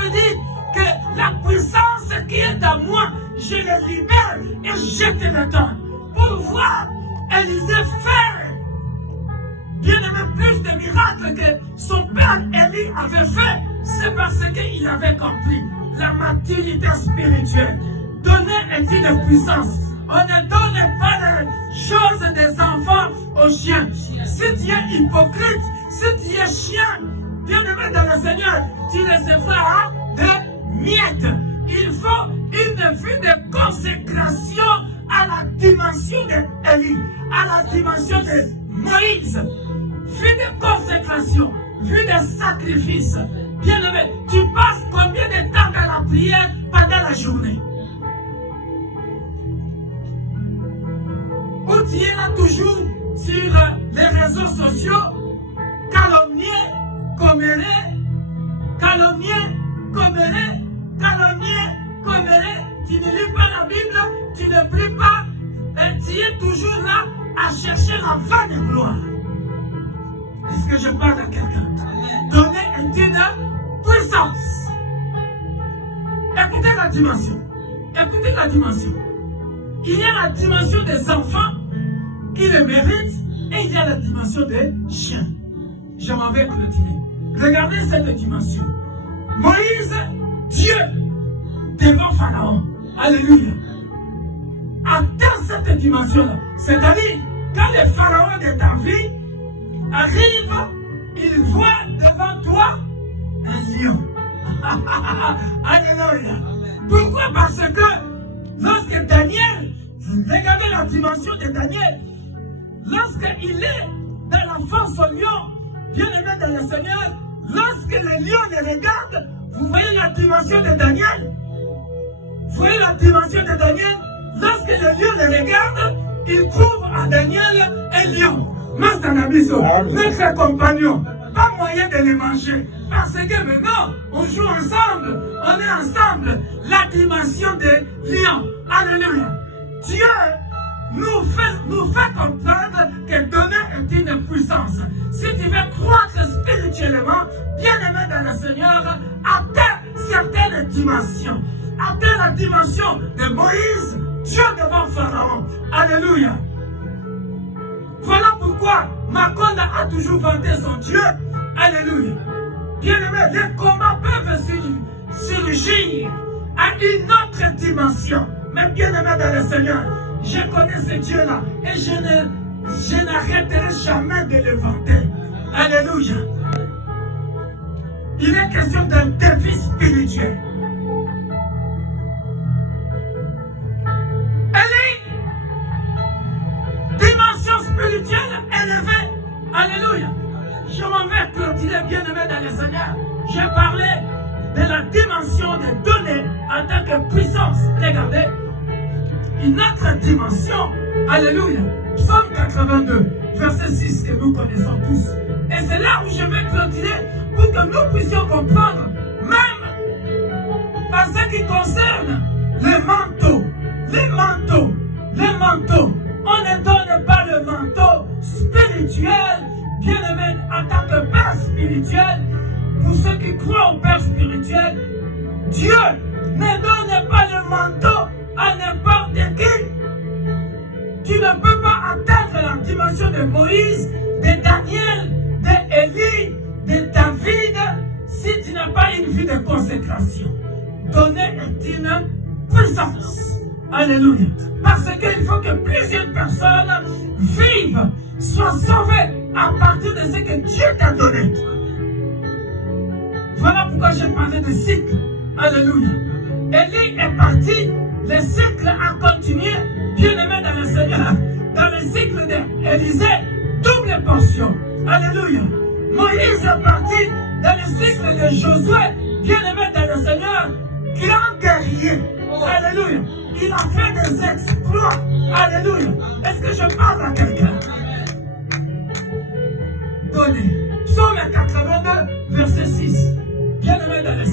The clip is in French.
veut dire que la puissance qui est en moi, je le libère et je te le donne. Pour voir Élisée faire, bien aimé, plus de miracles que son père Élie avait fait, c'est parce qu'il avait compris la maturité spirituelle. Donner est une puissance. On ne donne pas les choses des enfants aux chiens. Si tu es hypocrite, si tu es chien, bien aimé dans le Seigneur, tu les feras de miettes. Il faut une vie de consécration à la dimension d'Élie, à la dimension de Moïse. Vie de consécration, vie de sacrifice. Bien aimé, tu passes combien de temps dans la prière pendant la journée? Ou tu es là toujours sur les réseaux sociaux, calomnier, comméré, calomnier, comméré, calomnier, comméré. Tu ne lis pas la Bible, tu ne pries pas, et tu es toujours là à chercher la vaine gloire. Est-ce que je parle à quelqu'un? Donner une puissance. Écoutez la dimension. Écoutez la dimension. Il y a la dimension des enfants qui le méritent et il y a la dimension des chiens. Je m'en vais clôturer. Regardez cette dimension. Moïse, Dieu, devant Pharaon. Alléluia. Atteint cette dimension-là. C'est-à-dire, quand le Pharaon de ta vie arrive, il voit devant toi un lion. Alléluia. Pourquoi? Parce que lorsque Daniel, regardez la dimension de Daniel, lorsqu'il est dans la fosse au lion, bien aimé dans le Seigneur, lorsque le lion le regarde, vous voyez la dimension de Daniel? Vous voyez la dimension de Daniel? Lorsque le lion le regarde, il trouve à Daniel un lion. Notre compagnon, pas moyen de les manger. Parce que maintenant, on joue ensemble, on est ensemble. La dimension de lion. Alléluia. Dieu nous fait comprendre que donner est une puissance. Si tu veux croître spirituellement, bien aimé dans le Seigneur, atteins certaines dimensions. Atteins la dimension de Moïse, Dieu devant Pharaon. Alléluia. Voilà pourquoi Makonda a toujours vanté son Dieu. Alléluia. Bien aimé, les combats peuvent surgir à une autre dimension. Mais bien aimé dans le Seigneur, je connais ce Dieu-là et je n'arrêterai jamais de le vanter. Alléluia. Il est question d'un défi spirituel. Dimension spirituelle élevée. Alléluia. Je m'en vais clôturer, bien aimé dans le Seigneur. J'ai parlé de la dimension de donner en tant que puissance. Regardez. Une autre dimension. Alléluia. Psaume 82, verset 6 que nous connaissons tous. Et c'est là où je vais clôturer pour que nous puissions comprendre, même par ce qui concerne les manteaux. Les manteaux. Les manteaux. On ne donne pas le manteau spirituel, bien aimé, en tant que Père spirituel. Pour ceux qui croient au Père spirituel, Dieu ne donne pas le manteau à n'importe qui. Tu ne peux pas atteindre la dimension de Moïse, de Daniel, d'Élie, de David, si tu n'as pas une vie de consécration. Donner est une puissance. Alléluia. Parce qu'il faut que plusieurs personnes vivent, soient sauvées à partir de ce que Dieu t'a donné. Voilà pourquoi j'ai parlé de cycle. Alléluia. Élie est parti, le cycle a continué, bien aimé dans le Seigneur. Dans le cycle d'Élisée, double portion. Alléluia. Moïse est parti dans le cycle de Josué, bien aimé dans le Seigneur, grand guerrier. Alléluia. Il a fait des exploits. Alléluia. Est-ce que je parle à quelqu'un? Donnez. Psaume 82, verset 6. Bien aimé dans le